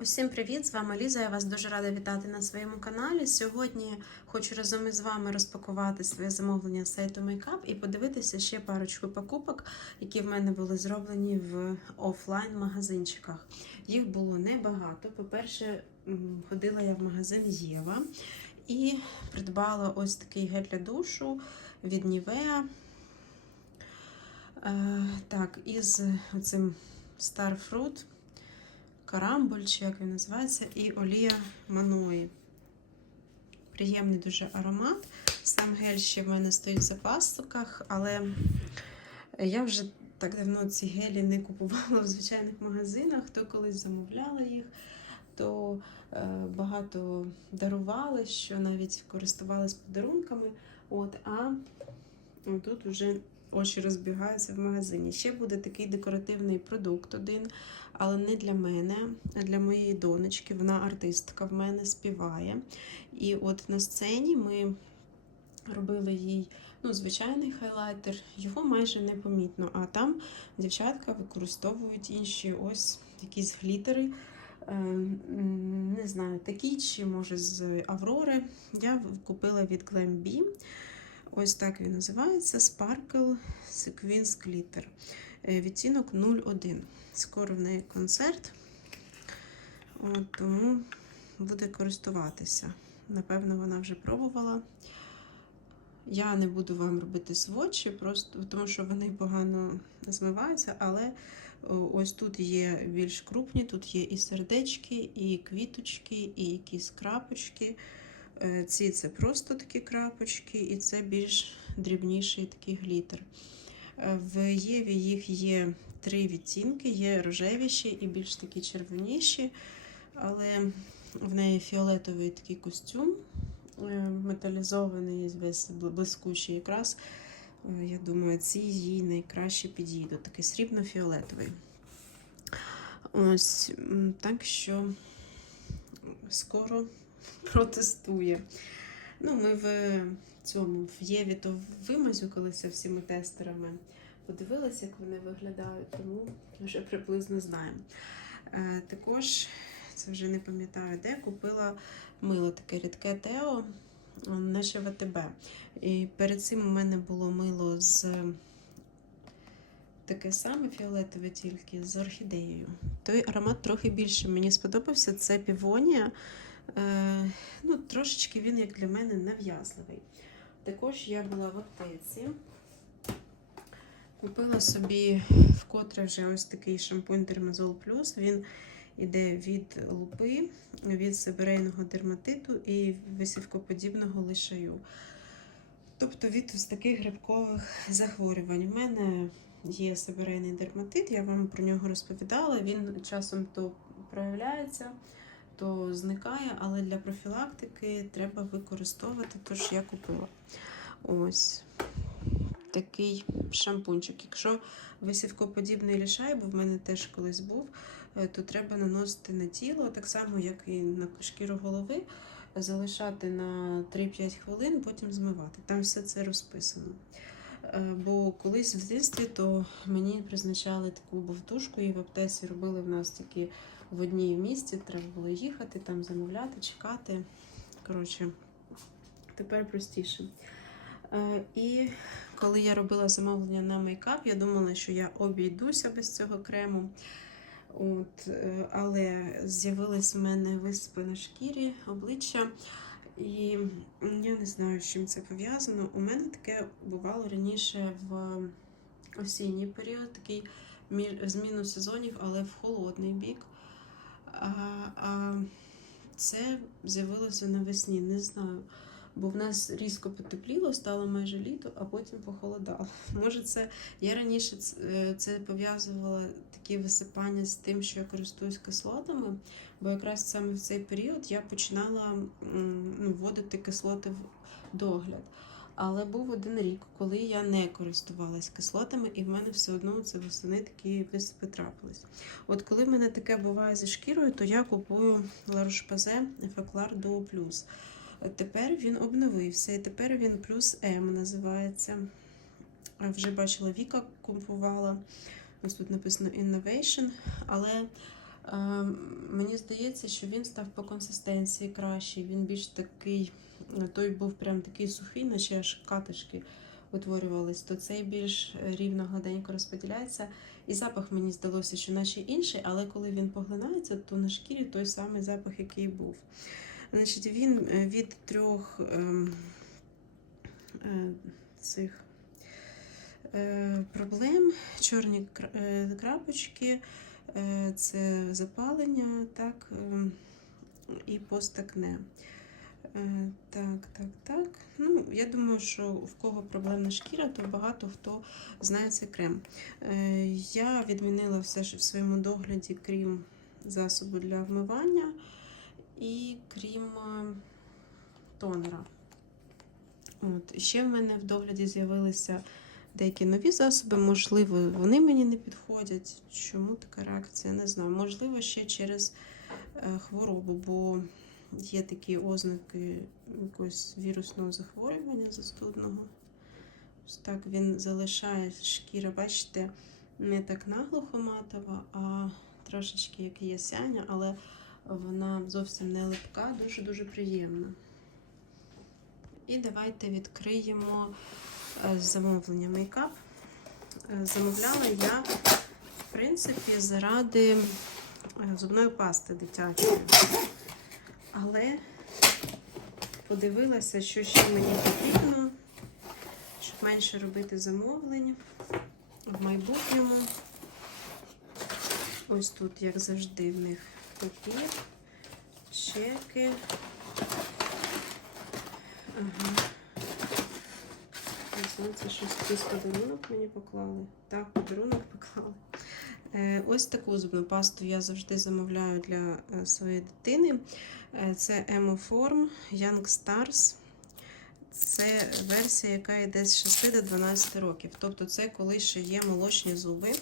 Усім привіт! З вами Ліза. Я вас дуже рада вітати на своєму каналі. Сьогодні хочу разом із вами розпакувати своє замовлення з сайту Makeup і подивитися ще парочку покупок, які в мене були зроблені в офлайн-магазинчиках. Їх було небагато. По-перше, ходила я в магазин Єва і придбала ось такий гель для душу від Nivea. Е, так, із цим Starfruit карамбуль, чи як він називається, і олія маної. Приємний дуже аромат. Сам гель ще в мене стоїть в запасиках, але я вже так давно ці гелі не купувала в звичайних магазинах. То колись замовляла їх, то е, багато дарували, що навіть користувалась подарунками. От, а тут вже очі розбігаються в магазині. Ще буде такий декоративний продукт один, але не для мене, а для моєї донечки. Вона артистка в мене співає. І от на сцені ми робили їй ну, звичайний хайлайтер, його майже не помітно. А там дівчатка використовують інші ось якісь глітери. Е, Не знаю, такі чи може з Аврори. Я купила від Glam Bee. Ось так він називається Sparkle Sequins Glitter. Е, Відтінок 01. Скоро в неї концерт, От, тому буде користуватися. Напевно, вона вже пробувала. Я не буду вам робити сводчі, просто тому що вони погано змиваються, але ось тут є більш крупні, тут є і сердечки, і квіточки, і якісь крапочки. Е, Ці це просто такі крапочки, і це більш дрібніший такий глітер. Е, В Єві їх є три відтінки: є рожевіші і більш такі червоніші, але в неї фіолетовий такий костюм, е, металізований, весь блискучий якраз. Я думаю, ці їй найкраще підійдуть. Такий срібно-фіолетовий. Ось так що скоро протестує. Ну, ми в цьому в Єві то вимазюкалися всіми тестерами. Подивилися, як вони виглядають, тому вже приблизно знаємо. Е, також, це вже не пам'ятаю, де купила мило таке рідке Тео наше ВТБ. І перед цим у мене було мило з таке саме фіолетове, тільки з орхідеєю. Той аромат трохи більше мені сподобався. Це півонія. Е, ну, Трошечки він, як для мене, нав'язливий. Також я була в аптеці. Купила собі вкотре вже ось такий шампунь Dermazol Plus. Він іде від лупи, від сибирейного дерматиту і висівкоподібного лишаю. Тобто від ось таких грибкових захворювань. У мене є сибирейний дерматит, я вам про нього розповідала. Він часом то проявляється, то зникає, але для профілактики треба використовувати, тож я купила. Ось такий шампунчик. Якщо висівкоподібний лішай, бо в мене теж колись був, е, то треба наносити на тіло, так само, як і на шкіру голови, залишати на 3-5 хвилин, потім змивати. Там все це розписано. Е, Бо колись в дитинстві то мені призначали таку бовтушку, і в аптеці робили в нас тільки в одній місці. Треба було їхати, там замовляти, чекати. Коротше, тепер простіше. Е, І коли я робила замовлення на мейкап, я думала, що я обійдуся без цього крему. От, е, але з'явились у мене виспи на шкірі, обличчя. І я не знаю, з чим це пов'язано. У мене таке бувало раніше в осінній період, такий зміну сезонів, але в холодний бік. А, а це з'явилося навесні, не знаю. Бо в нас різко потепліло, стало майже літо, а потім похолодало. Може, це я раніше ц- е, це пов'язувала такі висипання з тим, що я користуюсь кислотами, бо якраз саме в цей період я починала ну, вводити кислоти в догляд. Але був один рік, коли я не користувалась кислотами, і в мене все одно це восени такі висипи трапились. От коли в мене таке буває зі шкірою, то я купую Roche-Posay Effaclar Duo Plus. Тепер він обновився, і тепер він плюс М називається. Вже бачила Віка купувала. Ось тут написано Innovation, але Е, Мені здається, що він став по консистенції кращий. Він більш такий, той був прям такий сухий, наче аж катишки утворювались, то цей більш е, рівно гладенько розподіляється. І запах мені здалося, що наче інший, але коли він поглинається, то на шкірі той самий запах, який був. Значить, він е, від трьох ем, е, цих е, проблем, чорні е, крапочки, е, це запалення, так, е, і постакне. Е, Так, так, так. Ну, я думаю, що в кого проблемна шкіра, то багато хто знає цей крем. Е, Я відмінила все ж в своєму догляді, крім засобу для вмивання і крім е, тонера. От. Ще в мене в догляді з'явилися деякі нові засоби, можливо, вони мені не підходять. Чому така реакція? Не знаю. Можливо, ще через хворобу, бо є такі ознаки якогось вірусного захворювання застудного. Ось так він залишає шкіра, бачите, не так наглухо матова, а трошечки як є сяня, але вона зовсім не липка, дуже-дуже приємна. І давайте відкриємо е, замовлення мейкап. Е, Замовляла я, в принципі, заради е, зубної пасти дитячої. Але подивилася, що ще мені потрібно, щоб менше робити замовлень в майбутньому. Ось тут, як завжди, в них папір, чеки. Ага. Це щось якийсь подарунок мені поклали. Так, подарунок поклали. Е, Ось таку зубну пасту я завжди замовляю для е, своєї дитини. Е, Це Emoform Young Stars. Це версія, яка йде з 6 до 12 років. Тобто, це коли ще є молочні зуби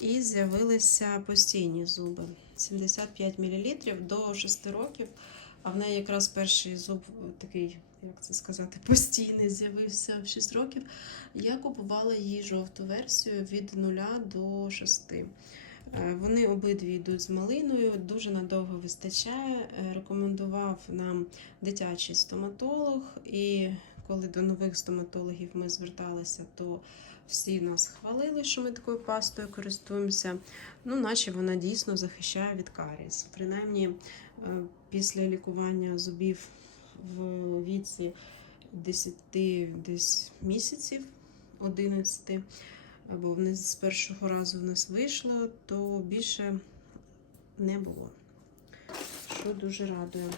і з'явилися постійні зуби. 75 мл до 6 років. А в неї якраз перший зуб такий, як це сказати, постійний з'явився в 6 років. Я купувала їй жовту версію від 0 до 6. Е, Вони обидві йдуть з малиною, дуже надовго вистачає. Е, Рекомендував нам дитячий стоматолог, і коли до нових стоматологів ми зверталися, то всі нас хвалили, що ми такою пастою користуємося. Ну, наче вона дійсно захищає від карієсу. Принаймні, е, після лікування зубів в віці 10 десь місяців, 11, бо вони з першого разу в нас вийшло, то більше не було. Що дуже радує.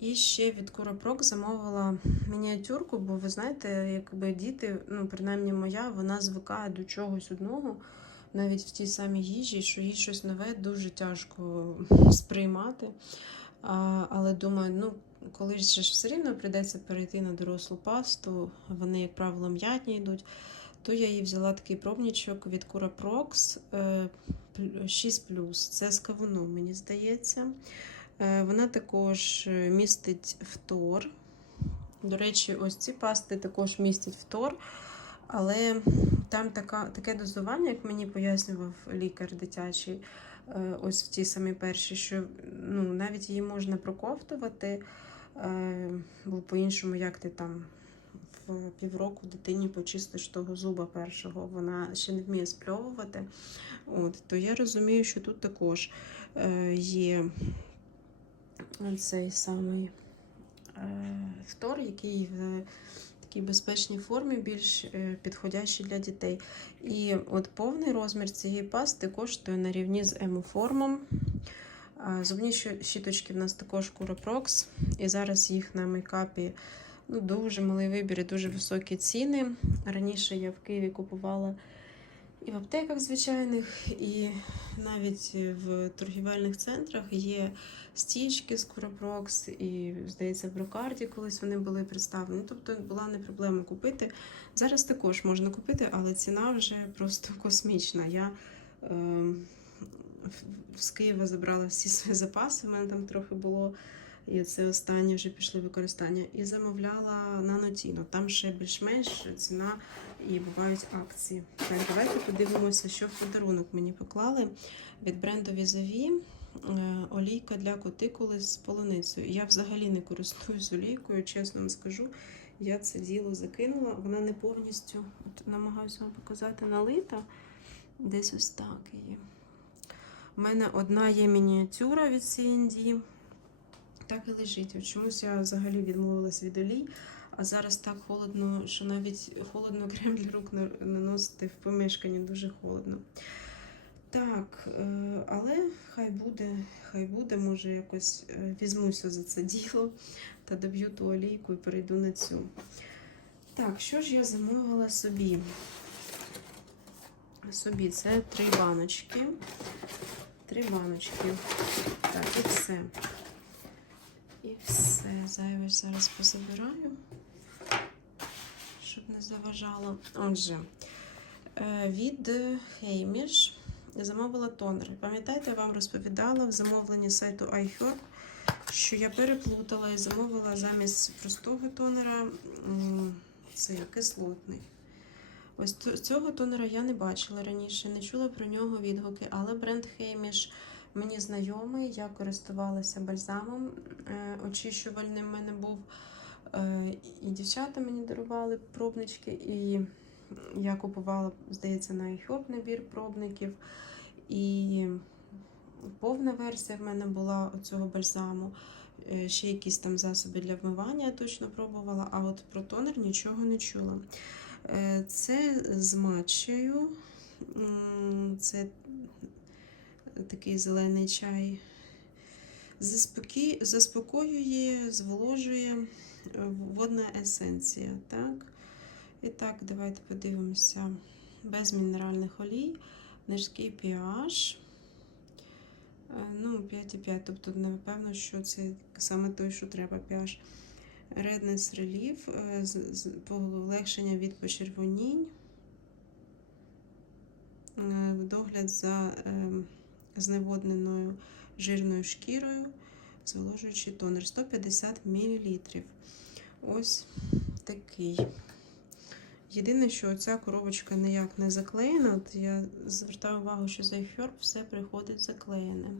І ще від Курапрок замовила мініатюрку, бо ви знаєте, якби діти, ну принаймні моя, вона звикає до чогось одного, навіть в тій самій їжі, що їй щось нове дуже тяжко сприймати. Але думаю, ну колись же ж все рівно прийдеться перейти на дорослу пасту, вони, як правило, м'ятні йдуть. То я їй взяла такий пробничок від Curaprox е, 6 Це з кавуном, мені здається. Е, Вона також е, містить фтор. До речі, ось ці пасти також містять фтор, але там така, таке дозування, як мені пояснював лікар дитячий, е, ось в тій самій першій, що ну, навіть її можна проковтувати, е, бо по-іншому, як ти там в півроку дитині почистиш того зуба першого, вона ще не вміє спльовувати. От, то я розумію, що тут також е, є цей самий е, фтор, який в такій безпечній формі, більш підходящій для дітей. І от повний розмір цієї пасти коштує на рівні з емоформом. А Зубні щіточки в нас також Curaprox, і зараз їх на мейкапі ну, дуже малий вибір і дуже високі ціни. Раніше я в Києві купувала і в аптеках звичайних, і навіть в торгівельних центрах є стічки з Curaprox, і, здається, в Брокарді колись вони були представлені. Тобто була не проблема купити. Зараз також можна купити, але ціна вже просто космічна. Я е, з Києва забрала всі свої запаси, у мене там трохи було. І це останнє вже пішло використання. І замовляла на. Там ще більш-менш ціна і бувають акції. Так, давайте подивимося, що в подарунок мені поклали від бренду Візові. е, олійка для котикули з полуницею. Я взагалі не користуюсь олійкою, чесно вам скажу. Я це діло закинула. Вона не повністю от, намагаюся вам показати налита. Десь ось так її. У мене одна є мініатюра від C&D. Так і лежить. Чомусь я взагалі відмовилась від олій. А зараз так холодно, що навіть холодно крем для рук наносити в помешканні дуже холодно. Так, е, але хай буде, хай буде, може якось е, візьмуся за це діло та доб'ю ту олійку і перейду на цю. Так, що ж я замовила собі? Собі це три баночки. Три баночки. Так, і все. І все. Зайве зараз позабираю, щоб не заважало. Отже, е, від Хейміш замовила тонер. Пам'ятаєте, я вам розповідала в замовленні сайту iHerb, що я переплутала і замовила замість простого тонера цей кислотний. Ось цього тонера я не бачила раніше, не чула про нього відгуки, але бренд Хейміш мені знайомий. Я користувалася бальзамом е, очищувальним в мене був. Е, і дівчата мені дарували пробнички, і я купувала, здається, на iHop набір пробників. І повна версія в мене була цього бальзаму. Е, Ще якісь там засоби для вмивання я точно пробувала, а от про тонер нічого не чула. Це з матчею. Це такий зелений чай. Заспокоює, зволожує е, водна есенція. Так? І так, давайте подивимося. Без мінеральних олій, низький pH. Е, Ну, 5,5, тобто напевно, що це саме той, що треба pH. Redness Relief, полегшення від почервонінь, е, догляд за е, зневодненою жирною шкірою, зволожуючий тонер 150 мл. Ось такий. Єдине, що ця коробочка ніяк не заклеєна. От я звертаю увагу, що за iHerb все приходить заклеєне.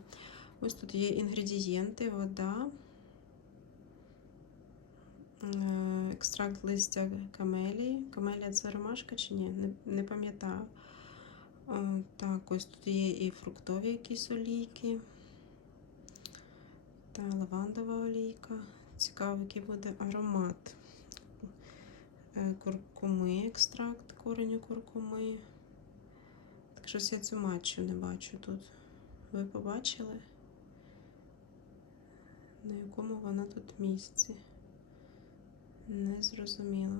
Ось тут є інгредієнти, вода, е, екстракт листя камелії. Камелія це ромашка чи ні? Не, не пам'ятаю. Так, ось тут є і фруктові якісь олійки. Та лавандова олійка. Цікаво, який буде аромат. Е, Куркуми, екстракт кореню куркуми. Так щось я цю матчу не бачу тут. Ви побачили? На якому вона тут місці? Не зрозуміло.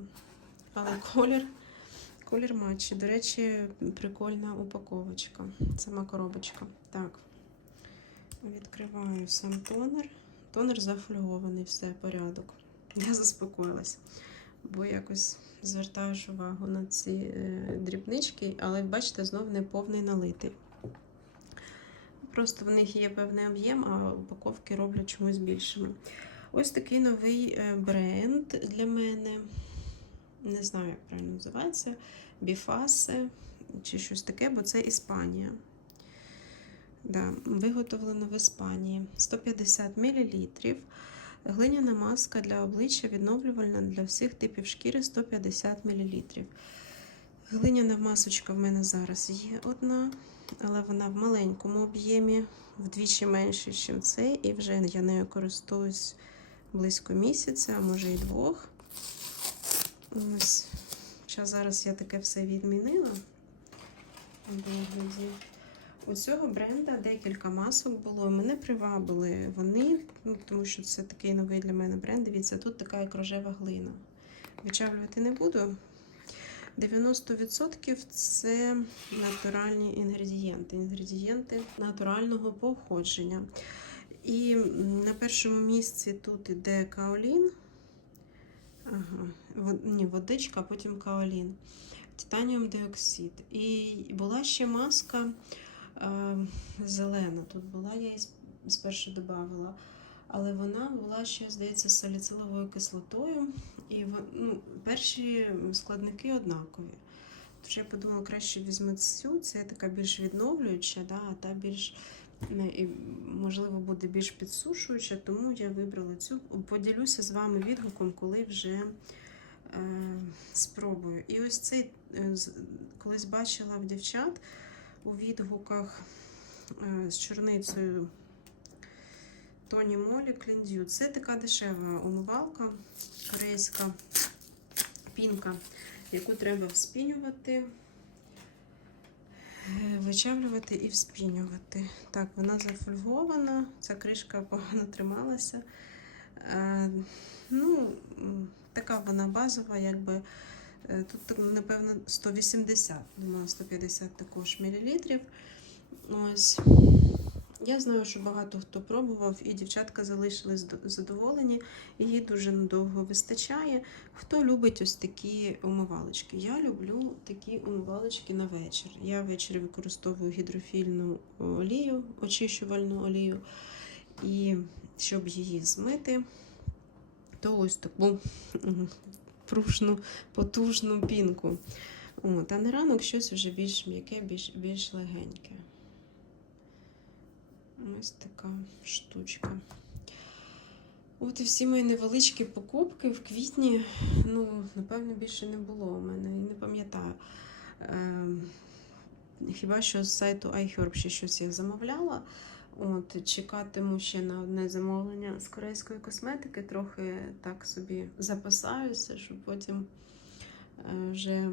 Але колір, колір матчі. До речі, прикольна упаковочка. Сама коробочка. Так. Відкриваю сам тонер. Тонер зафольгований, все, порядок. Я заспокоїлась, бо якось звертаєш увагу на ці е, дрібнички, але бачите, знов не повний налитий. Просто в них є певний об'єм, а упаковки роблять чомусь більшими. Ось такий новий е, бренд для мене. Не знаю, як правильно називається. Біфасе чи щось таке, бо це Іспанія. Да, виготовлено в Іспанії. 150 мл. Глиняна маска для обличчя відновлювальна для всіх типів шкіри 150 мл. Глиняна масочка в мене зараз є одна, але вона в маленькому об'ємі, вдвічі менше, ніж цей, і вже я нею користуюсь близько місяця, а може і двох. Ось. Хоча зараз я таке все відмінила. У цього бренда декілька масок було. Мене привабили вони, ну, тому що це такий новий для мене бренд. Дивіться, тут така як рожева глина. Вичавлювати не буду. 90% це натуральні інгредієнти. Інгредієнти натурального походження. І на першому місці тут іде каолін. Ага, ні, водичка, а потім каолін. Титаніум диоксид. І була ще маска е, зелена. Тут була, я її спершу додавала. Але вона була ще, здається, саліциловою кислотою. І ну, перші складники однакові. Тож я подумала, краще візьму цю, це така більш відновлююча, да, а та більш і, можливо, буде більш підсушуюча, тому я вибрала цю. Поділюся з вами відгуком, коли вже е, спробую. І ось цей е, колись бачила в дівчат у відгуках е, з чорницею Тоні Молі Кліндю. Це така дешева умивалка корейська пінка, яку треба вспінювати, вичавлювати і вспінювати. Так, вона зафольгована, ця кришка погано трималася. Е, Ну, така вона базова, якби. е, Тут, напевно, 180, думаю, 150 також мілілітрів. Ось. Я знаю, що багато хто пробував, і дівчатка залишились задоволені. Її дуже надовго вистачає. Хто любить ось такі умивалочки? Я люблю такі умивалочки на вечір. Я ввечері використовую гідрофільну олію, очищувальну олію. І щоб її змити, то ось таку пружну, потужну пінку. От, а на ранок щось вже більш м'яке, більш, більш легеньке. Ось така штучка. От і всі мої невеличкі покупки в квітні, ну, напевно, більше не було у мене і не пам'ятаю. Ем, хіба що з сайту iHerb ще щось я замовляла. От, чекатиму ще на одне замовлення з корейської косметики, трохи так собі запасаюся, щоб потім е, вже.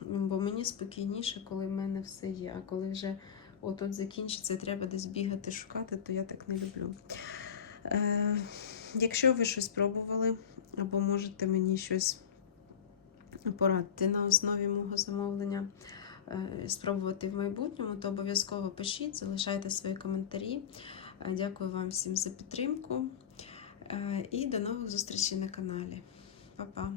Бо мені спокійніше, коли в мене все є. А коли вже от от закінчиться, треба десь бігати, шукати, то я так не люблю. Е, якщо ви щось пробували, або можете мені щось порадити на основі мого замовлення, е, спробувати в майбутньому, то обов'язково пишіть, залишайте свої коментарі. Е, Дякую вам всім за підтримку. Е, І до нових зустрічей на каналі. Па-па!